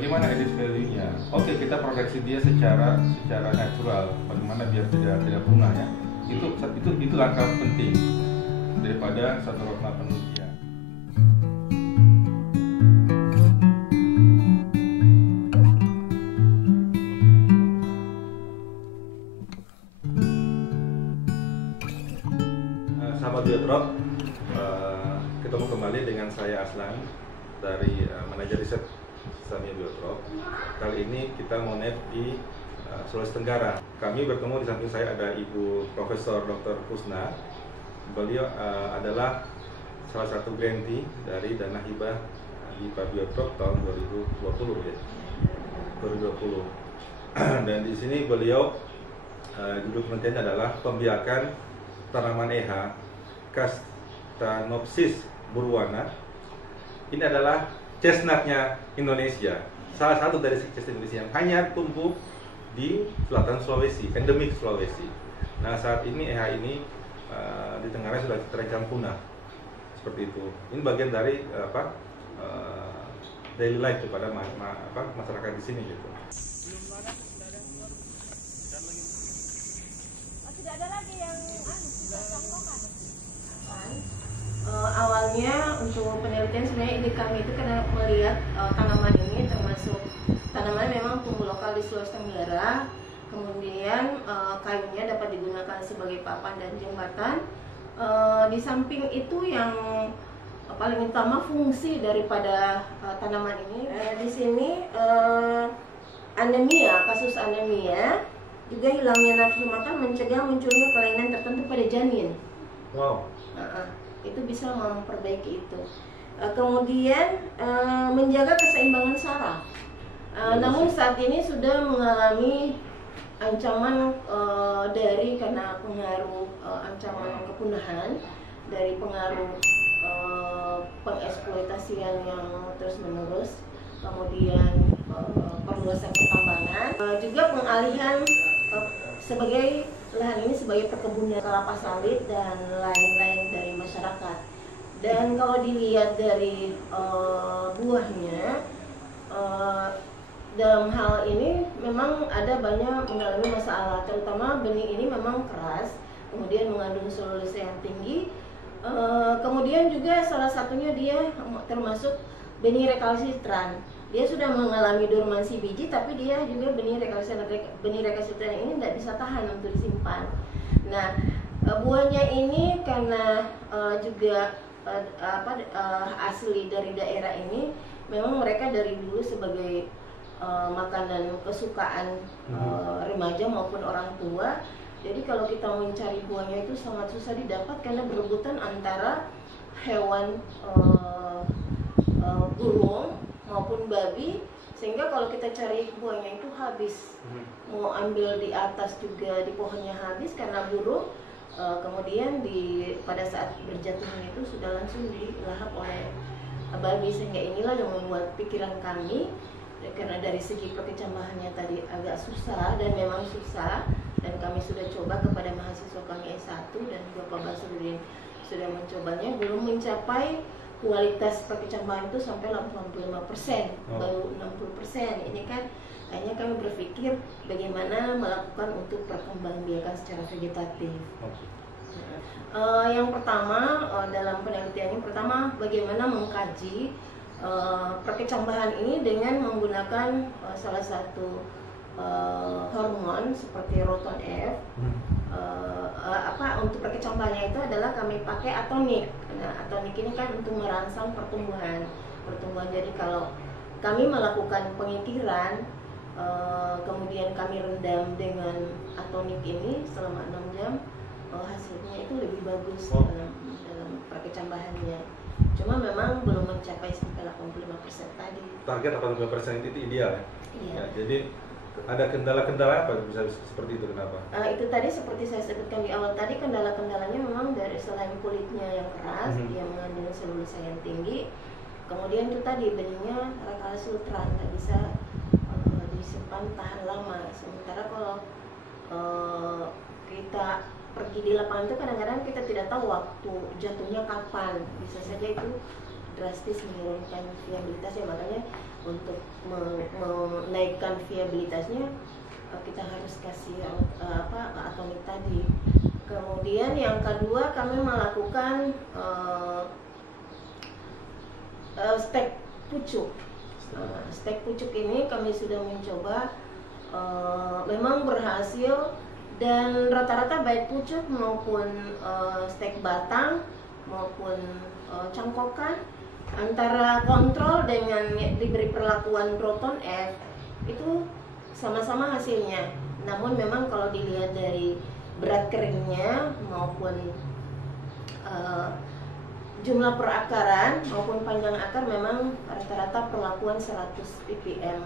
bagaimana added value-nya? Oke, kita proteksi dia secara natural, bagaimana biar tidak punah ya. Itu langkah penting daripada satu roadmap penelitian. Sahabat Biotrop, ketemu kembali dengan saya Aslan dari manajer riset Samia Biotrop. Kali ini kita mau net di Sulawesi Tenggara. Kami bertemu, di samping saya ada Ibu Profesor Dr. Kusna. Beliau adalah salah satu grantee dari dana hibah HIPA Biotrop tahun 2020 ya. 2020. Dan di sini beliau judul penelitiannya adalah pembiakan tanaman EHA Castanopsis burwana. Ini adalah chestnutnya Indonesia, salah satu dari chestnut Indonesia yang hanya tumbuh di selatan Sulawesi, endemik Sulawesi. Nah, saat ini EHA ini di Tenggara sudah terancam punah, seperti itu. Ini bagian dari daily life kepada masyarakat di sini gitu. Tidak ada lagi yang tidak contohkan. Awalnya untuk penelitian sebenarnya ide kami itu karena melihat tanaman ini termasuk tanaman memang tumbuh lokal di Sulawesi Tenggara, kemudian kayunya dapat digunakan sebagai papan dan jembatan. Di samping itu yang paling utama fungsi daripada tanaman ini di sini anemia, kasus anemia, juga hilangnya nafsu makan mencegah munculnya kelainan tertentu pada janin. Wow. Itu bisa memperbaiki itu. Kemudian menjaga keseimbangan saraf. Namun saat ini sudah mengalami ancaman karena pengaruh ancaman kepunahan dari pengaruh pengeksploitasian yang terus menerus, kemudian perluasan pertambangan, juga pengalihan sebagai lahan ini sebagai perkebunan kelapa sawit dan lain-lain dari masyarakat. Dan kalau dilihat dari buahnya, dalam hal ini memang ada banyak mengalami masalah, terutama benih ini memang keras, kemudian mengandung selulose yang tinggi, kemudian juga salah satunya dia termasuk benih rekalsitran. Dia sudah mengalami dormansi biji, tapi dia juga benih rekalsitran ini tidak bisa tahan untuk disimpan. Nah, buahnya ini karena juga asli dari daerah ini, memang mereka dari dulu sebagai makanan kesukaan remaja maupun orang tua. Jadi kalau kita mencari buahnya itu sangat susah didapat karena berebutan antara hewan burung maupun babi, sehingga kalau kita cari buahnya itu habis. Mau ambil di atas juga di pohonnya habis karena burung. Kemudian pada saat berjatuhnya itu sudah langsung dilahap oleh babi, sehingga inilah yang membuat pikiran kami, karena dari segi perkecambahannya tadi agak susah dan memang susah, dan kami sudah coba kepada mahasiswa kami S1 dan Bapak Basudin sudah mencobanya, belum mencapai kualitas perkecambahan itu sampai 85%, baru 60%. Ini kan hanya kami berpikir bagaimana melakukan untuk perkembangbiakan secara vegetatif. Yang pertama dalam penelitian ini, pertama bagaimana mengkaji perkecambahan ini dengan menggunakan salah satu hormon seperti Roton F. Untuk perkecambahannya itu adalah kami pakai atonik. Nah, atonik ini kan untuk merangsang pertumbuhan. Jadi kalau kami melakukan pengitiran, kemudian kami rendam dengan atonik ini selama 6 jam, hasilnya itu lebih bagus dalam perkecambahannya. Cuma memang belum mencapai sampai 85% tadi. Target 85% itu ideal ya? Iya. Ya, jadi ada kendala-kendala apa bisa seperti itu, kenapa? Itu tadi seperti saya sebutkan di awal tadi, kendala-kendalanya memang dari selain kulitnya yang keras, dia mengandung selulose yang tinggi, kemudian itu tadi benihnya rekalsitran, nggak bisa disimpan tahan lama. Sementara kalau kita pergi di lapangan itu kadang-kadang kita tidak tahu waktu jatuhnya kapan, bisa saja itu drastis menurunkan viabilitasnya. Makanya untuk menaikkan viabilitasnya kita harus kasih atonik tadi. Kemudian yang kedua kami melakukan stek pucuk. Stek pucuk ini kami sudah mencoba, memang berhasil, dan rata-rata baik pucuk maupun stek batang maupun cangkokan antara kontrol dengan diberi perlakuan proton F itu sama-sama hasilnya. Namun memang kalau dilihat dari berat keringnya maupun jumlah perakaran maupun panjang akar, memang rata-rata perlakuan 100 ppm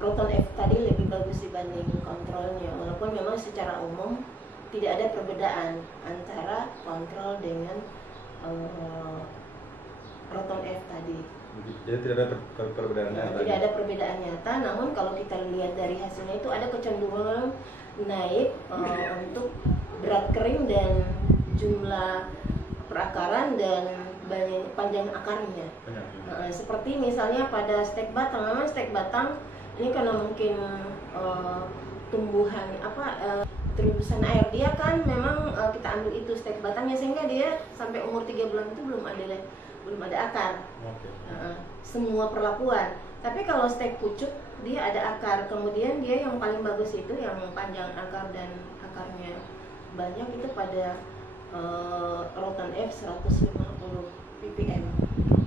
proton F tadi lebih bagus dibanding kontrolnya, walaupun memang secara umum tidak ada perbedaan antara kontrol dengan proton F tadi. Jadi tidak ada perbedaan nyata. Tidak ada perbedaan nyata, namun kalau kita lihat dari hasilnya itu ada kecenderungan naik untuk berat kering dan jumlah perakaran dan panjang akarnya. Seperti misalnya pada stek batang, memang stek batang ini karena mungkin tumbuhan terubusan air, dia kan memang kita ambil itu stek batangnya, sehingga dia sampai umur 3 bulan itu belum ada akar. Semua perlakuan. Tapi kalau stek pucuk dia ada akar, kemudian dia yang paling bagus itu yang panjang akar dan akarnya banyak itu pada proton F 150 ppm.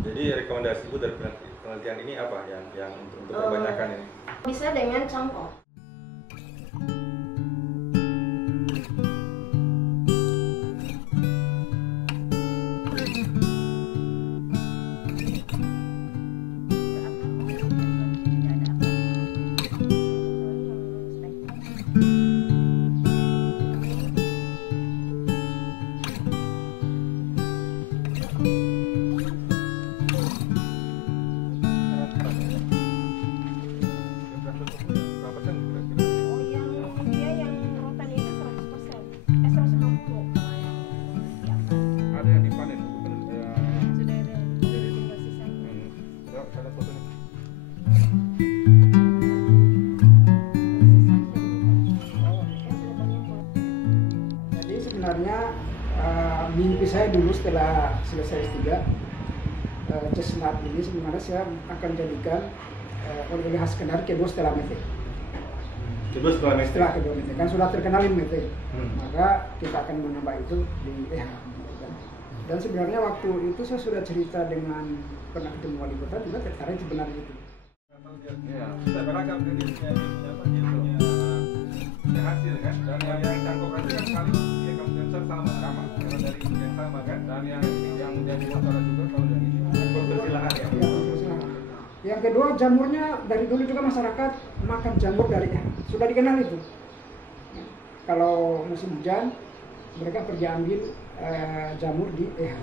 Jadi rekomendasi Ibu dari penelitian ini apa yang untuk kebanyakan ini? Bisa dengan cangkok. Sebenarnya mimpi saya dulu setelah selesai S3 CESNAT ini sebenarnya saya akan jadikan Universitas Kendari kedua setelah METE. Setelah kedua METE kan sudah terkenal di METE, maka kita akan menambah itu di EH. Dan sebenarnya waktu itu saya sudah cerita dengan pernah ketemu wali kota juga tertarik sebenarnya itu. Ya, saya beragam dari punya hasil kan, dan yang cangkokan itu kan kali ya kemungkinan besar sama karena dari yang sama kan, dan yang jadi masalah juga kalau yang ini persilahan ya. Yang kedua, jamurnya dari dulu juga masyarakat makan jamur dari EH, sudah dikenal itu. Kalau musim hujan mereka pergi ambil jamur di EH.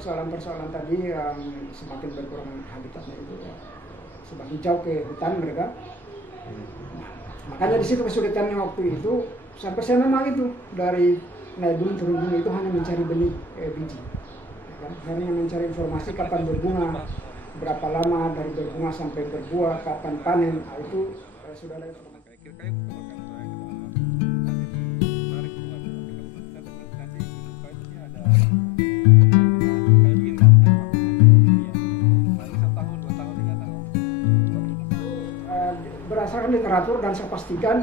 Persoalan-persoalan tadi yang semakin berkurang habitatnya itu ya, semakin jauh ke hutan mereka. Makanya di situ kesulitannya waktu itu sampai saya memang itu dari naik gunung turun gunung itu hanya mencari benih biji, ya kan? Hanya mencari informasi kapan berbunga, berapa lama dari berbunga sampai berbuah, kapan panen, itu sudah ada informasi. Berdasarkan literatur dan saya pastikan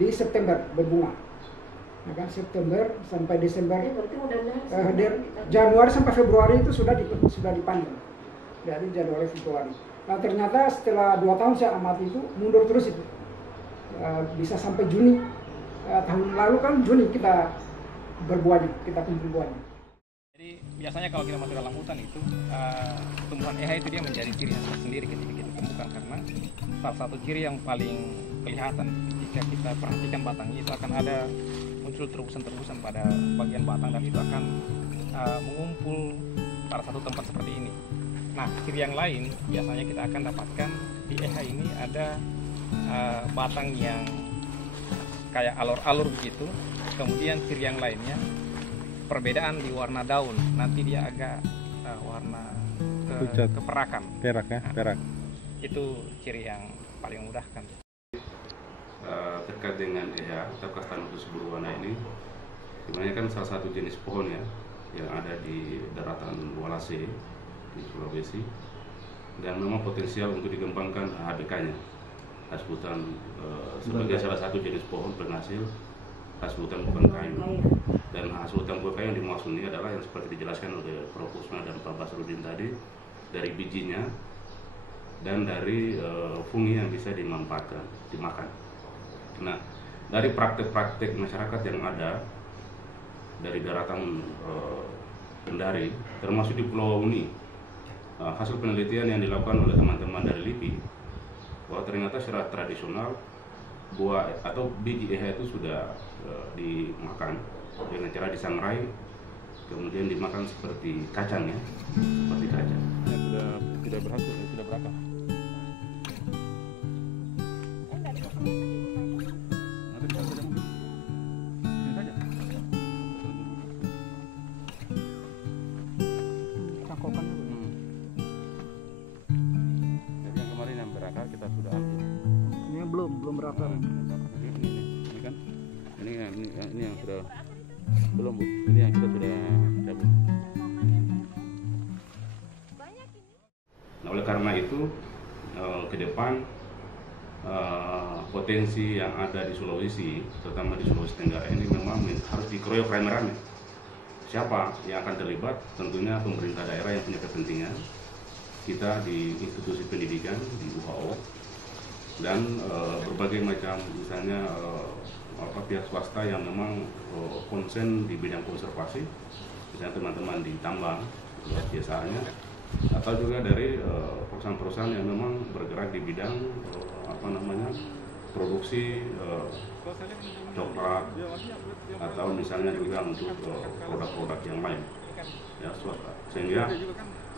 di September berbunga, ya kan? September sampai Desember, Januari sampai Februari itu sudah dipanen dari Januari Februari. Nah ternyata setelah 2 tahun saya amati itu mundur terus itu, bisa sampai Juni. Tahun lalu kan Juni kita berbuahnya, kita kumpul buahnya. Jadi biasanya kalau kita masuk dalam hutan itu tumbuhan EHA itu dia menjadi ciri khas sendiri ketika kita temukan, karena salah satu ciri yang paling kelihatan jika kita perhatikan batangnya itu akan ada muncul terusan-terusan pada bagian batang, dan itu akan mengumpul pada satu tempat seperti ini. Nah, ciri yang lain biasanya kita akan dapatkan di EHA ini ada batang yang kayak alur-alur begitu. Kemudian ciri yang lainnya perbedaan di warna daun, nanti dia agak warna keperakan. Perak ya, perak. Itu ciri yang paling memudahkan. Terkait dengan EHA atau Castanus berwarna ini, sebenarnya kan salah satu jenis pohon ya yang ada di daratan Walase di Sulawesi, dan memang potensial untuk dikembangkan HBK-nya, khas hutan, sebagai salah satu jenis pohon penghasil khas hutan bukan kayu. Dan khas hutan bukan kayu yang dimaksud ini adalah yang seperti dijelaskan oleh Prof. Kusma dan Pak Basrudin tadi, dari bijinya dan dari fungi yang bisa dimanfaatkan, dimakan. Nah, dari praktek-praktek masyarakat yang ada dari daratan Kendari, termasuk di Pulau Uni, hasil penelitian yang dilakukan oleh teman-teman dari LIPI, bahwa ternyata secara tradisional buah atau biji EHA itu sudah dimakan dengan cara disangrai, kemudian dimakan seperti kacang ya, seperti kacang. Sudah berhasil, sudah berapa? Cangkokan dulu. Jadi yang kemarin yang berakar kita sudah ambil. Ini belum berakar. Ini kan, ini yang sudah belum Bu. Ini yang kita sudah cabut. Nah, oleh karena itu ke depan potensi yang ada di Sulawesi, terutama di Sulawesi Tenggara ini memang harus dikeroyok rame-rame. Siapa yang akan terlibat? Tentunya pemerintah daerah yang punya kepentingan, kita di institusi pendidikan, di WHO, dan berbagai macam misalnya pihak swasta yang memang konsen di bidang konservasi, misalnya teman-teman di tambang, biasanya, atau juga dari perusahaan-perusahaan yang memang bergerak di bidang produksi coklat, atau misalnya juga untuk produk-produk yang lain ya, swasta. Sehingga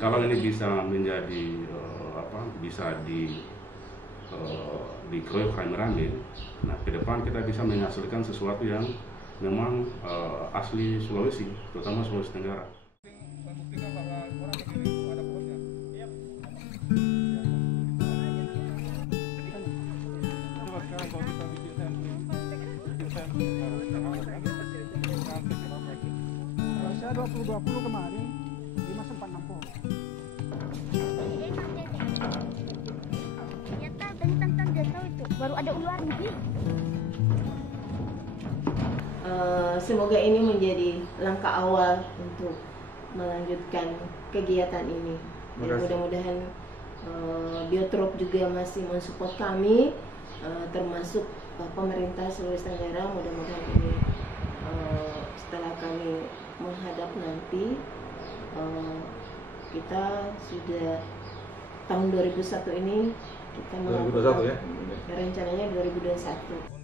kalau ini bisa menjadi bisa dikeroyok rame-rame, nah ke depan kita bisa menghasilkan sesuatu yang memang asli Sulawesi, terutama Sulawesi Tenggara. Kalau saya 2020 kemarin 5/4/60. Ternyata tantan jatuh itu baru ada ular nih. Semoga ini menjadi langkah awal untuk melanjutkan kegiatan ini. Dan mudah-mudahan Biotrop juga masih mensupport kami, termasuk pemerintah Sulawesi Tenggara. Mudah-mudahan ini setelah kami menghadap nanti, kita sudah tahun 2001 ini kita 2021 ya? rencananya 2021.